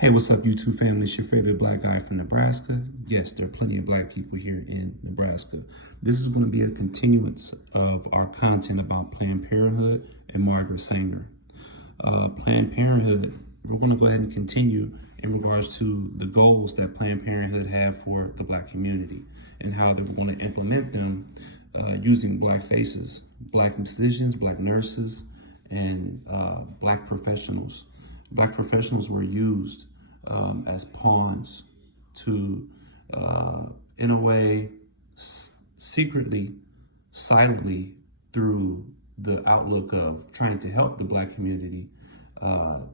Hey, what's up, YouTube family? It's your favorite black guy from Nebraska. Yes, there are plenty of black people here in Nebraska. This is going to be a continuance of our content about Planned Parenthood and Margaret Sanger. Planned Parenthood, we're going to go ahead and continue in regards to the goals that Planned Parenthood have for the black community and how they're going to implement them using black faces, black physicians, black nurses, and black professionals. Black professionals were used as pawns to, in a way, secretly, silently, through the outlook of trying to help the black community,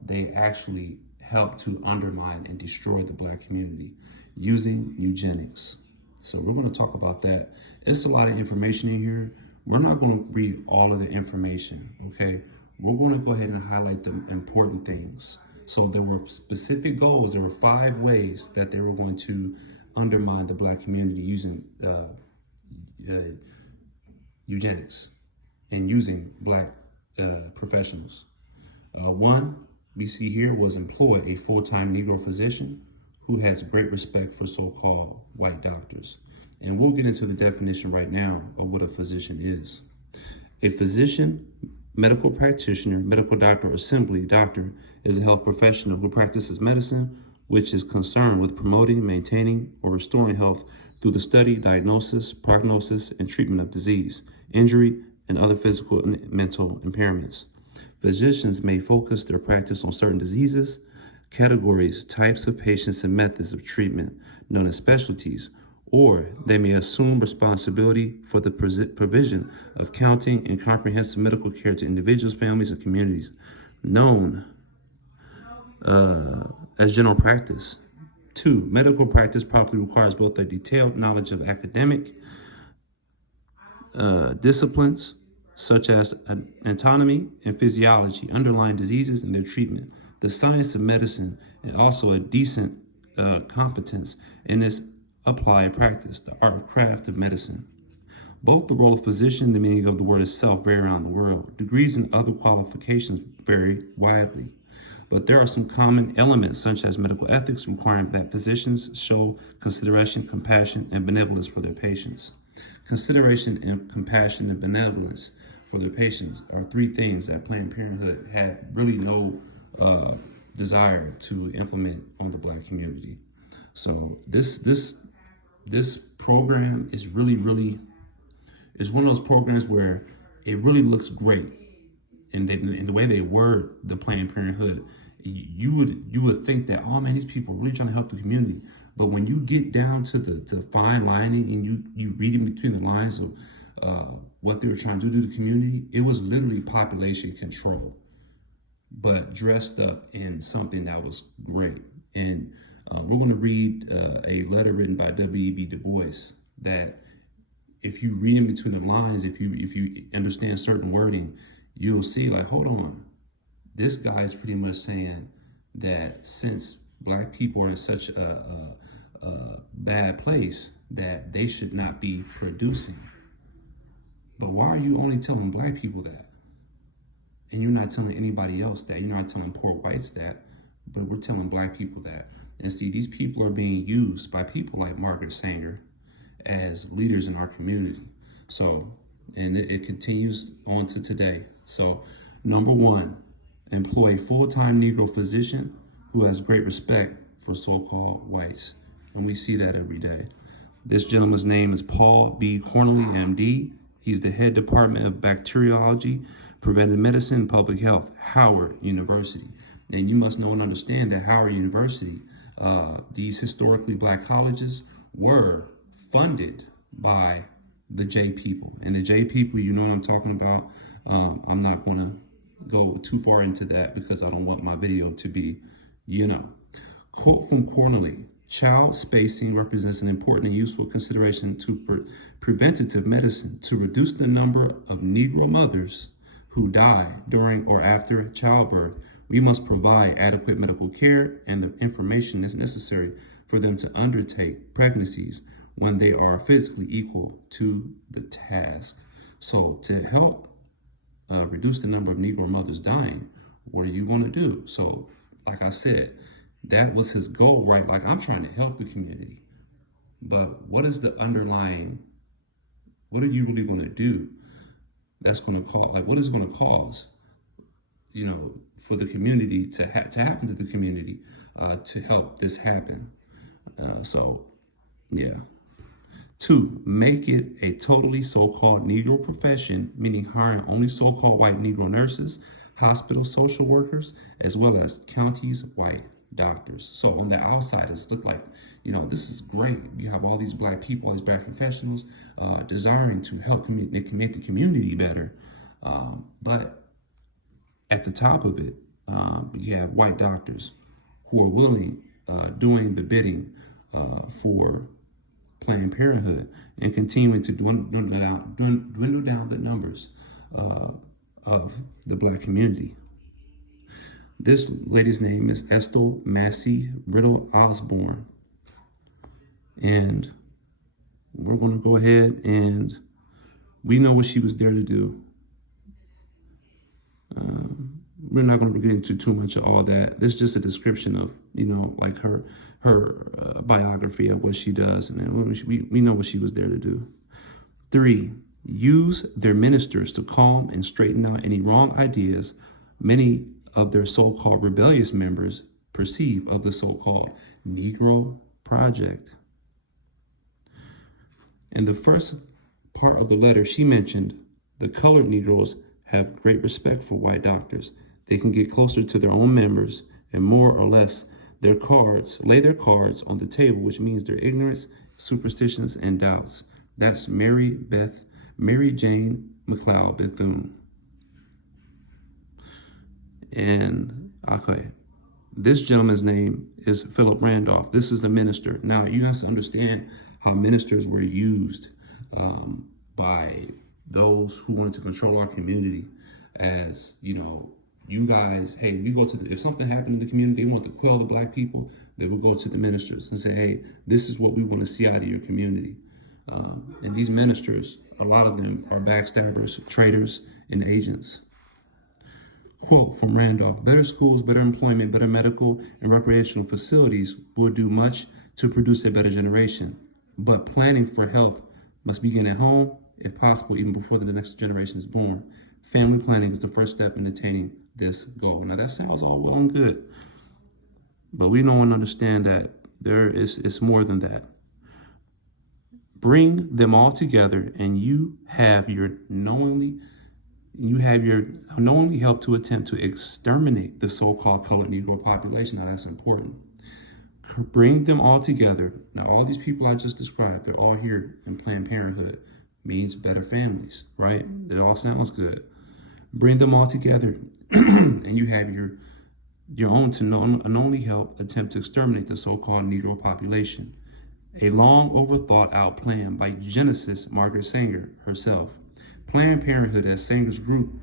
they actually help to undermine and destroy the black community using eugenics. So we're going to talk about that. It's a lot of information in here. We're not going to read all of the information, okay? We're going to go ahead and highlight the important things. So there were specific goals. There were 5 ways that they were going to undermine the black community using eugenics and using black professionals. One we see here was employ a full-time Negro physician who has great respect for so-called white doctors. And we'll get into the definition right now of what a physician is. A physician, medical practitioner, medical doctor, or simply doctor is a health professional who practices medicine, which is concerned with promoting, maintaining, or restoring health through the study, diagnosis, prognosis, and treatment of disease, injury, and other physical and mental impairments. Physicians may focus their practice on certain diseases, categories, types of patients, and methods of treatment known as specialties, or they may assume responsibility for the provision of counting and comprehensive medical care to individuals, families, and communities, known as general practice. 2, medical practice properly requires both a detailed knowledge of academic disciplines, such as anatomy and physiology, underlying diseases and their treatment, the science of medicine, and also a decent competence in this applied practice, the art of craft of medicine. Both the role of physician and the meaning of the word itself vary around the world. Degrees and other qualifications vary widely. But there are some common elements, such as medical ethics, requiring that physicians show consideration, compassion, and benevolence for their patients. Consideration and compassion and benevolence for their patients are 3 things that Planned Parenthood had really no desire to implement on the black community. So this program is really is one of those programs where it really looks great. And the way they word the Planned Parenthood, you would think that, oh man, these people are really trying to help the community. But when you get down to the fine lining and you read in between the lines of what they were trying to do to the community, it was literally population control, but dressed up in something that was great. And we're going to read a letter written by W.E.B. Du Bois that, if you read in between the lines, if you understand certain wording, you'll see, like, hold on, this guy is pretty much saying that since black people are in such a bad place, that they should not be producing. But why are you only telling black people that? And you're not telling anybody else that. You're not telling poor whites that, but we're telling black people that. And see, these people are being used by people like Margaret Sanger as leaders in our community. So, and it continues on to today. So, number 1, employ a full-time Negro physician who has great respect for so-called whites. And we see that every day. This gentleman's name is Paul B. Cornely, MD. He's the head department of bacteriology, preventive medicine, and public health, Howard University. And you must know and understand that Howard University, these historically black colleges, were funded by the J people. And the J people, you know what I'm talking about. I'm not going to go too far into that because I don't want my video to be, Quote from Cornely: child spacing represents an important and useful consideration to preventative medicine to reduce the number of Negro mothers who die during or after childbirth. We must provide adequate medical care and the information is necessary for them to undertake pregnancies when they are physically equal to the task. So to help reduce the number of Negro mothers dying, what are you going to do? So, like I said, That was his goal, right? Like, I'm trying to help the community. But what is the underlying, what are you really going to do that's going to cause, like, what is going to cause, for the community to happen to the community to help this happen? So, yeah. 2, make it a totally so-called Negro profession, meaning hiring only so-called white Negro nurses, hospital social workers, as well as counties white doctors. So on the outsiders, look like, this is great. You have all these black people, all these black professionals desiring to help make the community better. But at the top of it, you have white doctors who are willing, doing the bidding for Planned Parenthood and continuing to dwindle down the numbers of the black community. This lady's name is Ethel Massey Riddle Osborne. And we're going to go ahead and we know what she was there to do. We're not going to get into too much of all that. This is just a description of, like her biography of what she does. And we know what she was there to do. 3, use their ministers to calm and straighten out any wrong ideas many of their so-called rebellious members perceive of the so-called Negro Project. In the first part of the letter, she mentioned the colored Negroes have great respect for white doctors. They can get closer to their own members and more or less lay their cards on the table, which means their ignorance, superstitions, and doubts. That's Mary Jane McLeod Bethune. And okay, this gentleman's name is Philip Randolph. This is the minister. Now you have to understand how ministers were used by those who wanted to control our community. As you guys, hey, we go to if something happened in the community, they want to quell the black people, they will go to the ministers and say, hey, this is what we want to see out of your community. And these ministers, a lot of them are backstabbers, traitors, and agents. Quote from Randolph: better schools, better employment, better medical and recreational facilities will do much to produce a better generation. But planning for health must begin at home, if possible, even before the next generation is born. Family planning is the first step in attaining this goal. Now that sounds all well and good, but we know and understand that it's more than that. Bring them all together, and you have your knowingly help to attempt to exterminate the so-called colored Negro population. Now that's important. Bring them all together. Now all these people I just described, they're all here in Planned Parenthood. Means better families, right? It all sounds good. Bring them all together, and you have your own to knowingly help attempt to exterminate the so-called Negro population. A long overthought out plan by eugenicist Margaret Sanger herself. Planned Parenthood, as Sanger's group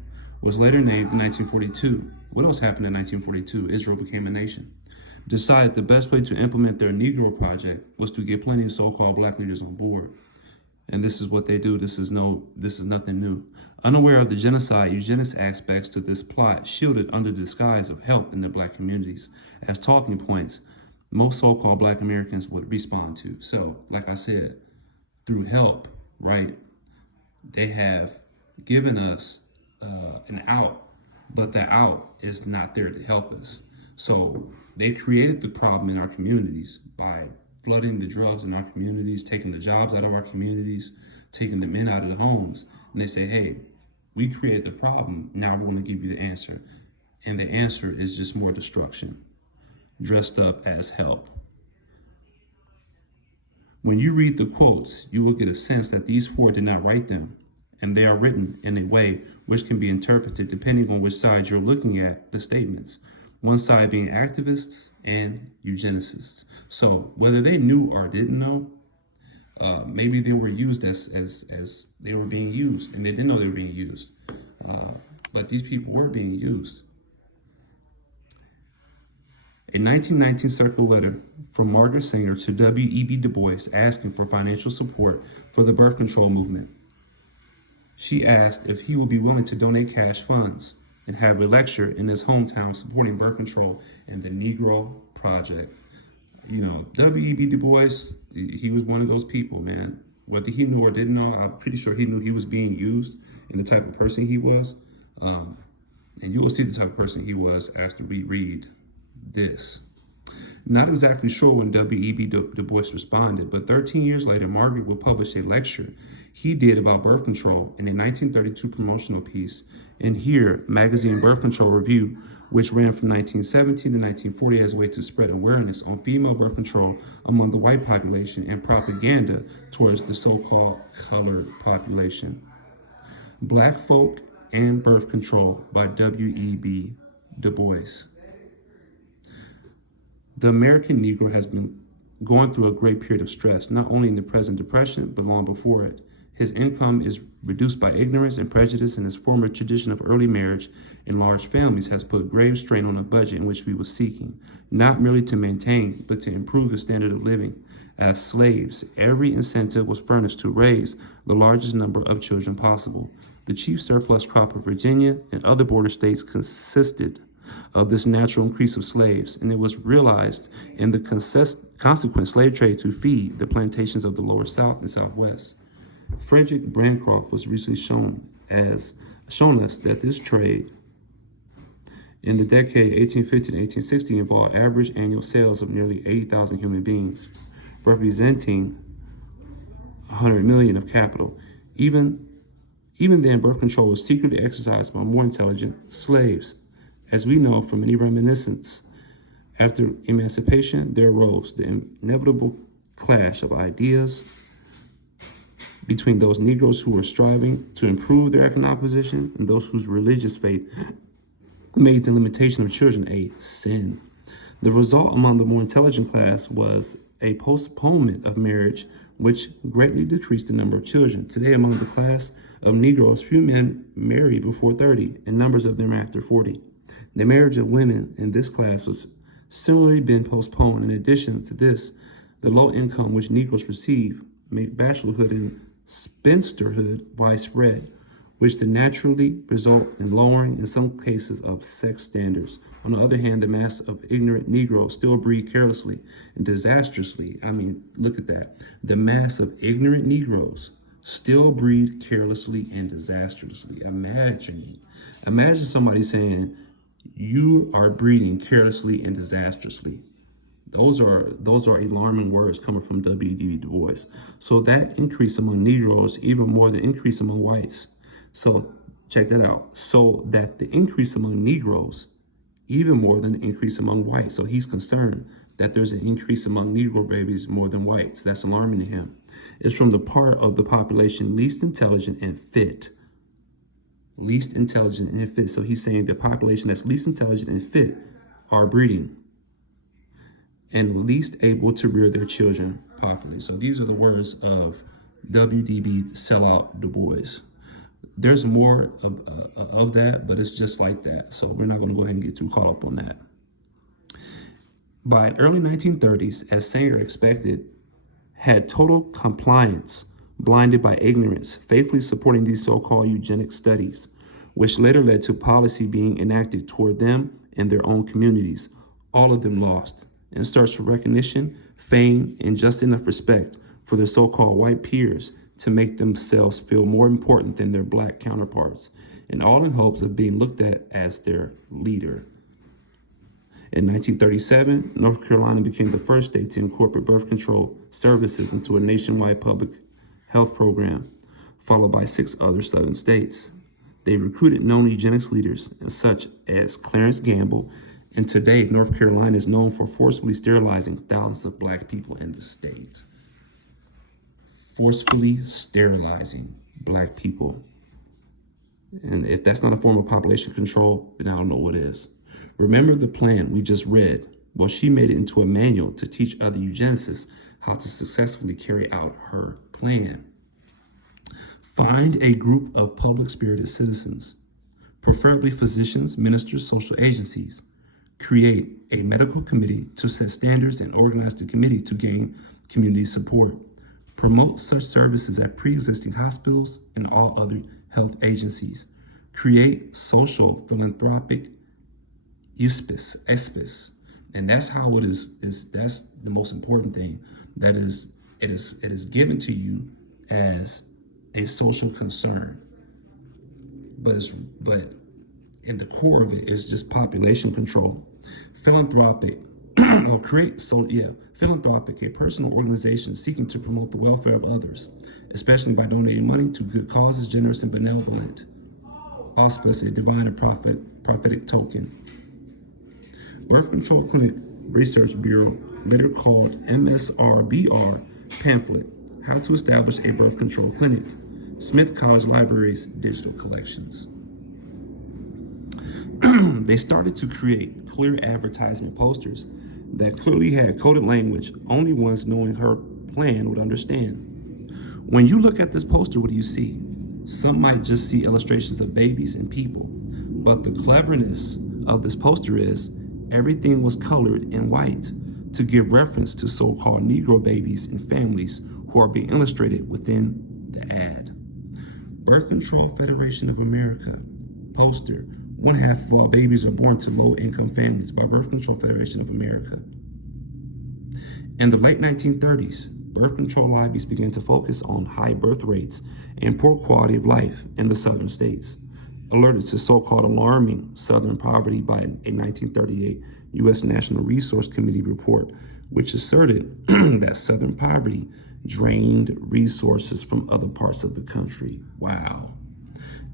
was later named in 1942. What else happened in 1942? Israel became a nation. Decided the best way to implement their Negro project was to get plenty of so-called black leaders on board. And this is what they do. This is nothing new. Unaware of the genocide, eugenist aspects to this plot, shielded under the disguise of health in the black communities as talking points most so-called black Americans would respond to. So, like I said, through help, right, they have given us an out, but the out is not there to help us. So they created the problem in our communities by flooding the drugs in our communities, taking the jobs out of our communities, taking the men out of the homes. And they say, hey, we created the problem, now we're going to give you the answer. And the answer is just more destruction, dressed up as help. When you read the quotes, you will get a sense that these four did not write them, and they are written in a way which can be interpreted depending on which side you're looking at the statements. One side being activists and eugenicists. So whether they knew or didn't know, maybe they were used as they were being used, and they didn't know they were being used. But these people were being used. A 1919 circular letter from Margaret Sanger to W.E.B. Du Bois asking for financial support for the birth control movement. She asked if he would be willing to donate cash funds and have a lecture in his hometown supporting birth control and the Negro project. You know, W.E.B. Du Bois, he was one of those people, man. Whether he knew or didn't know, I'm pretty sure he knew he was being used and the type of person he was. And you will see the type of person he was after we read this. Not exactly sure when W.E.B. Du Bois responded, but 13 years later, Margaret will publish a lecture he did about birth control in a 1932 promotional piece in Here magazine Birth Control Review, which ran from 1917 to 1940 as a way to spread awareness on female birth control among the white population and propaganda towards the so-called colored population. Black Folk and Birth Control by W.E.B. Du Bois. The American Negro has been going through a great period of stress, not only in the present depression, but long before it. His income is reduced by ignorance and prejudice, and his former tradition of early marriage in large families has put grave strain on the budget in which we were seeking, not merely to maintain, but to improve the standard of living. As slaves, every incentive was furnished to raise the largest number of children possible. The chief surplus crop of Virginia and other border states consisted of this natural increase of slaves, and it was realized in the consequent slave trade to feed the plantations of the lower South and Southwest. Frederick Bancroft was recently shown us that this trade in the decade 1850 to 1860 involved average annual sales of nearly 80,000 human beings, representing 100 million of capital. Even then, birth control was secretly exercised by more intelligent slaves. As we know from many reminiscences, after emancipation, there arose the inevitable clash of ideas between those Negroes who were striving to improve their economic position and those whose religious faith made the limitation of children a sin. The result among the more intelligent class was a postponement of marriage, which greatly decreased the number of children. Today, among the class of Negroes, few men marry before 30, and numbers of them after 40. The marriage of women in this class was similarly been postponed. In addition to this, the low income which Negroes receive make bachelorhood and spinsterhood widespread, which to naturally result in lowering, in some cases, of sex standards. On the other hand, the mass of ignorant Negroes still breed carelessly and disastrously. I mean, look at that. The mass of ignorant Negroes still breed carelessly and disastrously. Imagine somebody saying, you are breeding carelessly and disastrously. Those are alarming words coming from W.E.B. Du Bois. So that increase among Negroes even more than increase among whites. So check that out. So that the increase among Negroes even more than the increase among whites. So he's concerned that there's an increase among Negro babies more than whites. That's alarming to him. It's from the part of the population least intelligent and fit. Least intelligent and fit. So he's saying the population that's least intelligent and fit are breeding and least able to rear their children properly. So these are the words of W.E.B. sellout Du Bois. There's more of that, but it's just like that. So we're not going to go ahead and get too caught up on that. By early 1930s, as Sanger expected, had total compliance, blinded by ignorance, faithfully supporting these so-called eugenic studies, which later led to policy being enacted toward them and their own communities, all of them lost, in search for recognition, fame, and just enough respect for their so-called white peers to make themselves feel more important than their black counterparts, and all in hopes of being looked at as their leader. In 1937, North Carolina became the first state to incorporate birth control services into a nationwide public health program, followed by 6 other southern states. They recruited known eugenics leaders, such as Clarence Gamble, and today North Carolina is known for forcibly sterilizing thousands of black people in the state. Forcefully sterilizing black people. And if that's not a form of population control, then I don't know what is. Remember the plan we just read? Well, she made it into a manual to teach other eugenicists how to successfully carry out her plan. Find a group of public-spirited citizens, preferably physicians, ministers, social agencies. Create a medical committee to set standards and organize the committee to gain community support. Promote such services at pre-existing hospitals and all other health agencies. Create social philanthropic ESPIS, And that's how is that's the most important thing. That is, it is given to you as a social concern. But in the core of it is just population control. Philanthropic or philanthropic, a personal organization seeking to promote the welfare of others, especially by donating money to good causes, generous and benevolent. Auspice, a divine or prophetic token. Birth Control Clinic Research Bureau, later called MSRBR, pamphlet, How to Establish a Birth Control Clinic. Smith College Library's digital collections. They started to create clear advertisement posters that clearly had coded language only ones knowing her plan would understand. When you look at this poster, what do you see? Some might just see illustrations of babies and people, but the cleverness of this poster is everything was colored in white to give reference to so-called Negro babies and families who are being illustrated within the ad. Birth Control Federation of America poster, 1/2 of all babies are born to low-income families by Birth Control Federation of America. In the late 1930s, birth control lobbies began to focus on high birth rates and poor quality of life in the southern states, alerted to so-called alarming southern poverty by a 1938 U.S. National Resource Committee report, which asserted that southern poverty drained resources from other parts of the country. Wow.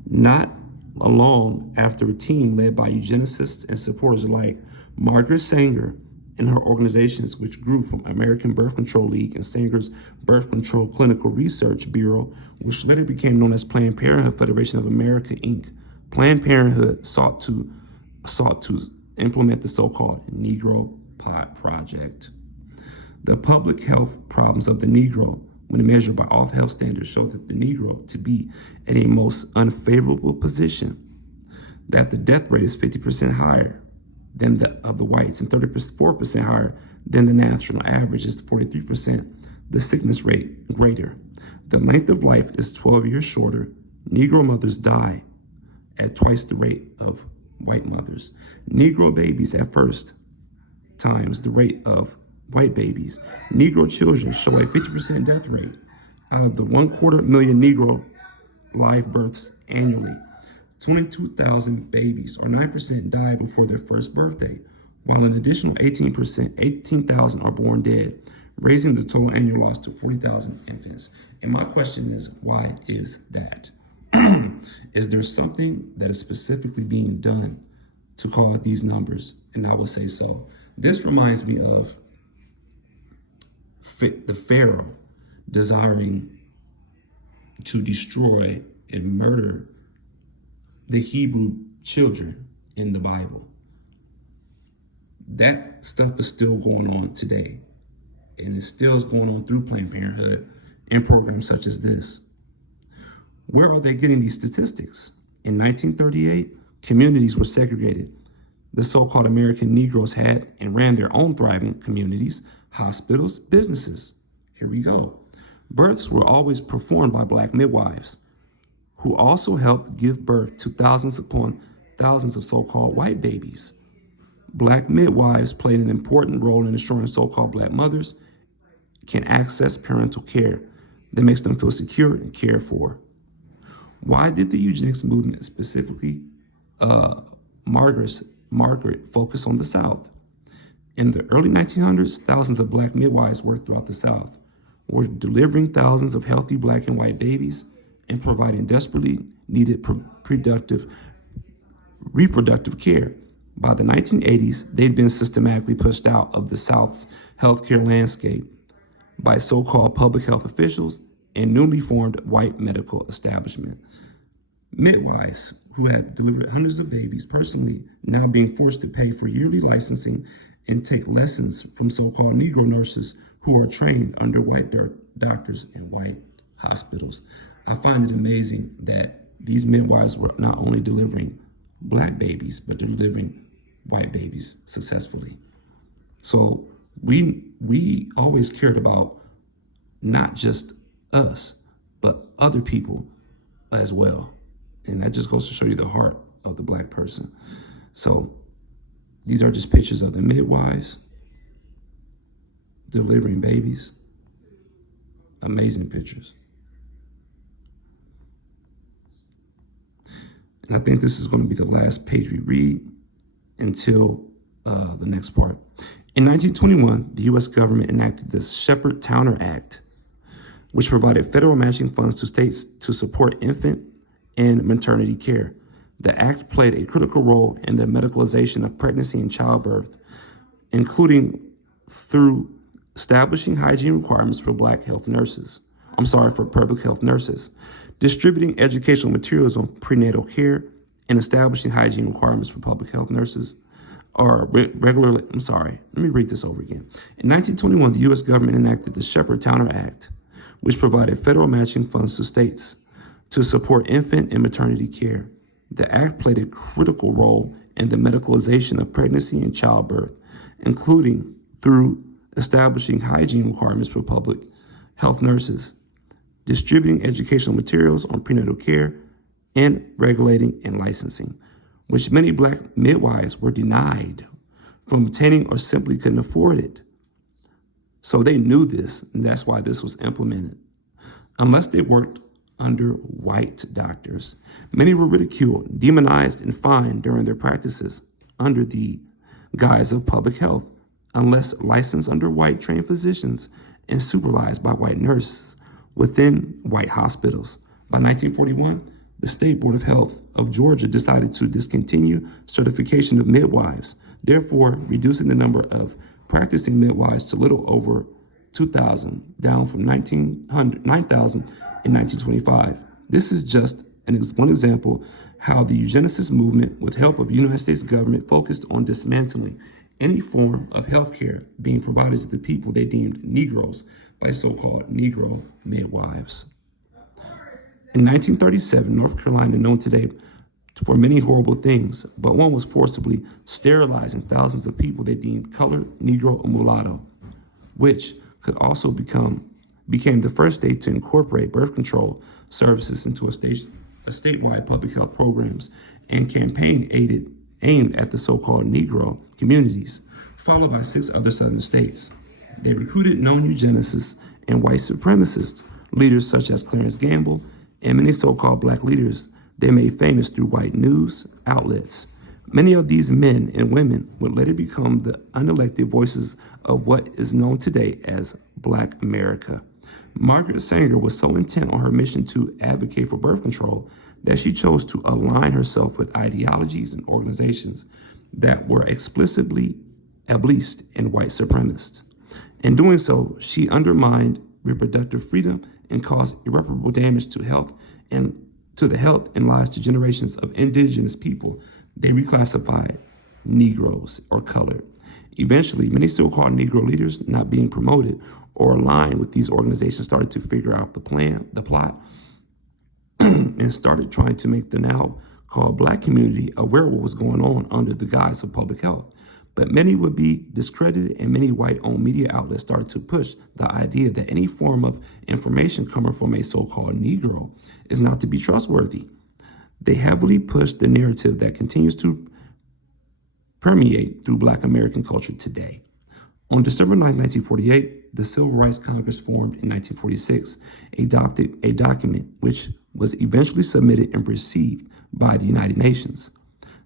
Not long after, a team led by eugenicists and supporters alike, Margaret Sanger and her organizations, which grew from American Birth Control League and Sanger's Birth Control Clinical Research Bureau, which later became known as Planned Parenthood Federation of America, Inc. Planned Parenthood sought to implement the so-called Negro Project. The public health problems of the Negro, when measured by all health standards, show that the Negro to be at a most unfavorable position, that the death rate is 50% higher than of the whites and 34% higher than the national average is 43%, the sickness rate greater. The length of life is 12 years shorter. Negro mothers die at twice the rate of white mothers. Negro babies at first times the rate of white babies. Negro children show a 50% death rate. Out of the 250,000 Negro live births annually, 22,000 babies, or 9%, die before their first birthday, while an additional 18,000 are born dead, raising the total annual loss to 40,000 infants. And my question is, why is that? Is there something that is specifically being done to cause these numbers? And I would say so. This reminds me of the Pharaoh desiring to destroy and murder the Hebrew children in the Bible. That stuff is still going on today. And it still is going on through Planned Parenthood and programs such as this. Where are they getting these statistics? In 1938, communities were segregated. The so-called American Negroes had and ran their own thriving communities, hospitals, businesses. Here we go. Births were always performed by black midwives, who also helped give birth to thousands upon thousands of so-called white babies. Black midwives played an important role in ensuring so-called black mothers can access parental care that makes them feel secure and cared for. Why did the eugenics movement, specifically Margaret, focus on the South? In the early 1900s, thousands of black midwives worked throughout the South, were delivering thousands of healthy black and white babies and providing desperately needed reproductive care. By the 1980s, they'd been systematically pushed out of the South's healthcare landscape by so-called public health officials and newly formed white medical establishment. Midwives, who had delivered hundreds of babies personally, now being forced to pay for yearly licensing and take lessons from so-called Negro nurses who are trained under white doctors in white hospitals. I find it amazing that these midwives were not only delivering black babies, but they're delivering white babies successfully. So we always cared about not just us, but other people as well. And that just goes to show you the heart of the black person. So These are just pictures of the midwives delivering babies. Amazing pictures. And I think this is going to be the last page we read until the next part. In 1921, the U.S. government enacted the Shepard-Towner Act, which provided federal matching funds to states to support infant and maternity care. The act played a critical role in the medicalization of pregnancy and childbirth, including through establishing hygiene requirements for public health nurses, distributing educational materials on prenatal care, and establishing hygiene requirements for public health nurses In 1921, the U.S. government enacted the Shepard-Towner Act, which provided federal matching funds to states to support infant and maternity care. The act played a critical role in the medicalization of pregnancy and childbirth, including through establishing hygiene requirements for public health nurses, distributing educational materials on prenatal care, and regulating and licensing, which many Black midwives were denied from obtaining or simply couldn't afford it. So they knew this, and that's why this was implemented. Unless they worked under white doctors, many were ridiculed, demonized, and fined during their practices under the guise of public health, unless licensed under white trained physicians and supervised by white nurses within white hospitals. By 1941, the State Board of Health of Georgia decided to discontinue certification of midwives, therefore reducing the number of practicing midwives to little over 2,000, down from 9,000 in 1925. This is just one example how the eugenicists movement, with help of the United States government, focused on dismantling any form of health care being provided to the people they deemed Negroes by so-called Negro midwives. In 1937, North Carolina, known today for many horrible things, but one was forcibly sterilizing thousands of people they deemed colored, Negro, or mulatto, which could also became the first state to incorporate birth control services into a statewide public health programs and campaign aimed at the so-called Negro communities, followed by 6 other southern states. They recruited known eugenicists and white supremacist leaders such as Clarence Gamble and many so-called Black leaders they made famous through white news outlets. Many of these men and women would later become the unelected voices of what is known today as Black America. Margaret Sanger was so intent on her mission to advocate for birth control that she chose to align herself with ideologies and organizations that were explicitly ableist and white supremacist. In doing so, she undermined reproductive freedom and caused irreparable damage to the health and lives to generations of indigenous people they reclassified Negroes or colored. Eventually, many so-called Negro leaders not being promoted or aligned with these organizations started to figure out the plot, and started trying to make the now called Black community aware of what was going on under the guise of public health. But many would be discredited, and many white-owned media outlets started to push the idea that any form of information coming from a so-called Negro is not to be trustworthy. They heavily pushed the narrative that continues to permeate through Black American culture today. On December 9, 1948, the Civil Rights Congress formed in 1946 adopted a document which was eventually submitted and received by the United Nations.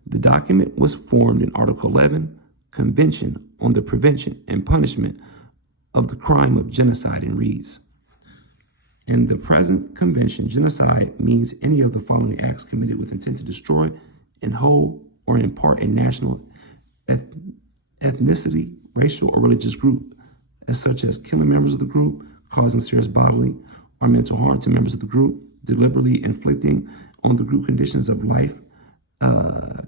The document was formed in Article 11, Convention on the Prevention and Punishment of the Crime of Genocide, and reads, in the present convention, genocide means any of the following acts committed with intent to destroy in whole or in part a national ethnicity, racial, or religious group, as such as killing members of the group, causing serious bodily or mental harm to members of the group, deliberately inflicting on the group conditions of life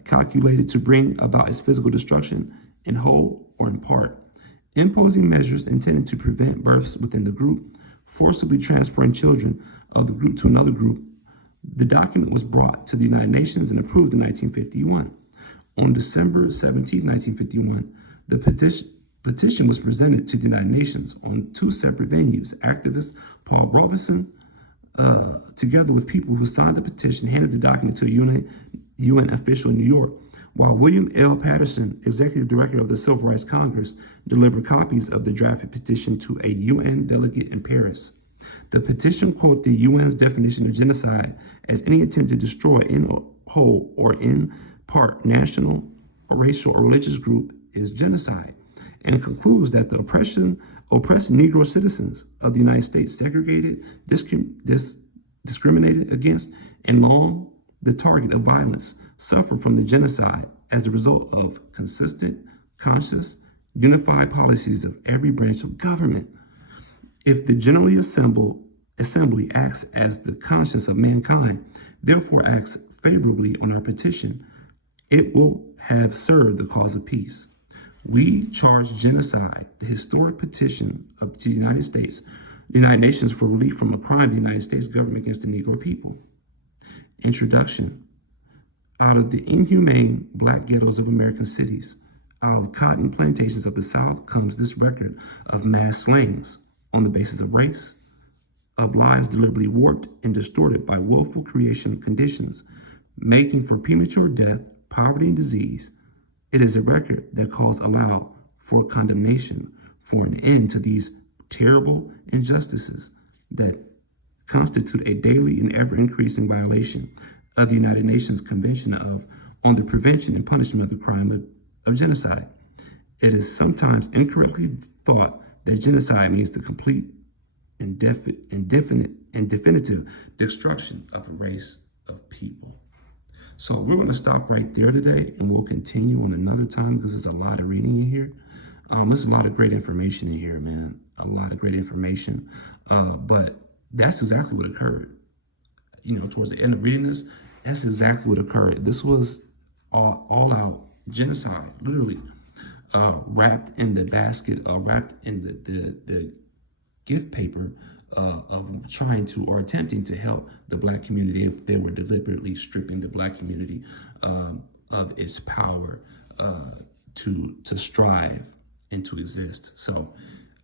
calculated to bring about its physical destruction in whole or in part, imposing measures intended to prevent births within the group, forcibly transferring children of the group to another group. The document was brought to the United Nations and approved in 1951. On December 17, 1951, the petition was presented to the United Nations on 2 separate venues. Activist Paul Robeson, together with people who signed the petition, handed the document to a UN official in New York. while William L. Patterson, executive director of the Civil Rights Congress, delivered copies of the drafted petition to a UN delegate in Paris. The petition quoted the UN's definition of genocide as any attempt to destroy in whole or in part national, or racial, or religious group is genocide, and concludes that the oppressed Negro citizens of the United States, segregated, discriminated against, and long the target of violence, suffer from the genocide as a result of consistent, conscious, unified policies of every branch of government. If the General Assembly acts as the conscience of mankind, therefore acts favorably on our petition, it will have served the cause of peace. We charge genocide, the historic petition of the United Nations for relief from a crime of the United States government against the Negro people. Introduction. Out of the inhumane black ghettos of American cities, out of cotton plantations of the South, comes this record of mass slayings on the basis of race, of lives deliberately warped and distorted by woeful creation conditions, making for premature death, poverty, and disease. It is a record that calls aloud for condemnation, for an end to these terrible injustices that constitute a daily and ever-increasing violation of the United Nations Convention on the Prevention and Punishment of the Crime of Genocide. It is sometimes incorrectly thought that genocide means the complete and definitive destruction of a race of people. So we're going to stop right there today, and we'll continue on another time because there's a lot of reading in here. There's a lot of great information in here, man. A lot of great information. But that's exactly what occurred. Towards the end of reading this, that's exactly what occurred. This was all out genocide, literally wrapped in the basket, wrapped in the gift paper of trying to or attempting to help the black community. They were deliberately stripping the black community of its power to strive and to exist. So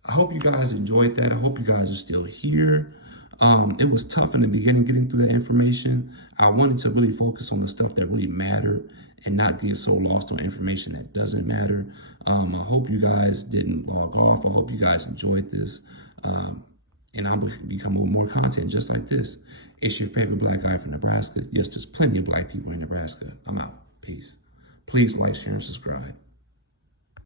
I hope you guys enjoyed that. I hope you guys are still here. It was tough in the beginning getting through that information. I wanted to really focus on the stuff that really mattered and not get so lost on information that doesn't matter. I hope you guys didn't log off. I hope you guys enjoyed this. And I'm going to become more content just like this. It's your favorite black guy from Nebraska. Yes, there's plenty of black people in Nebraska. I'm out. Peace. Please like, share, and subscribe.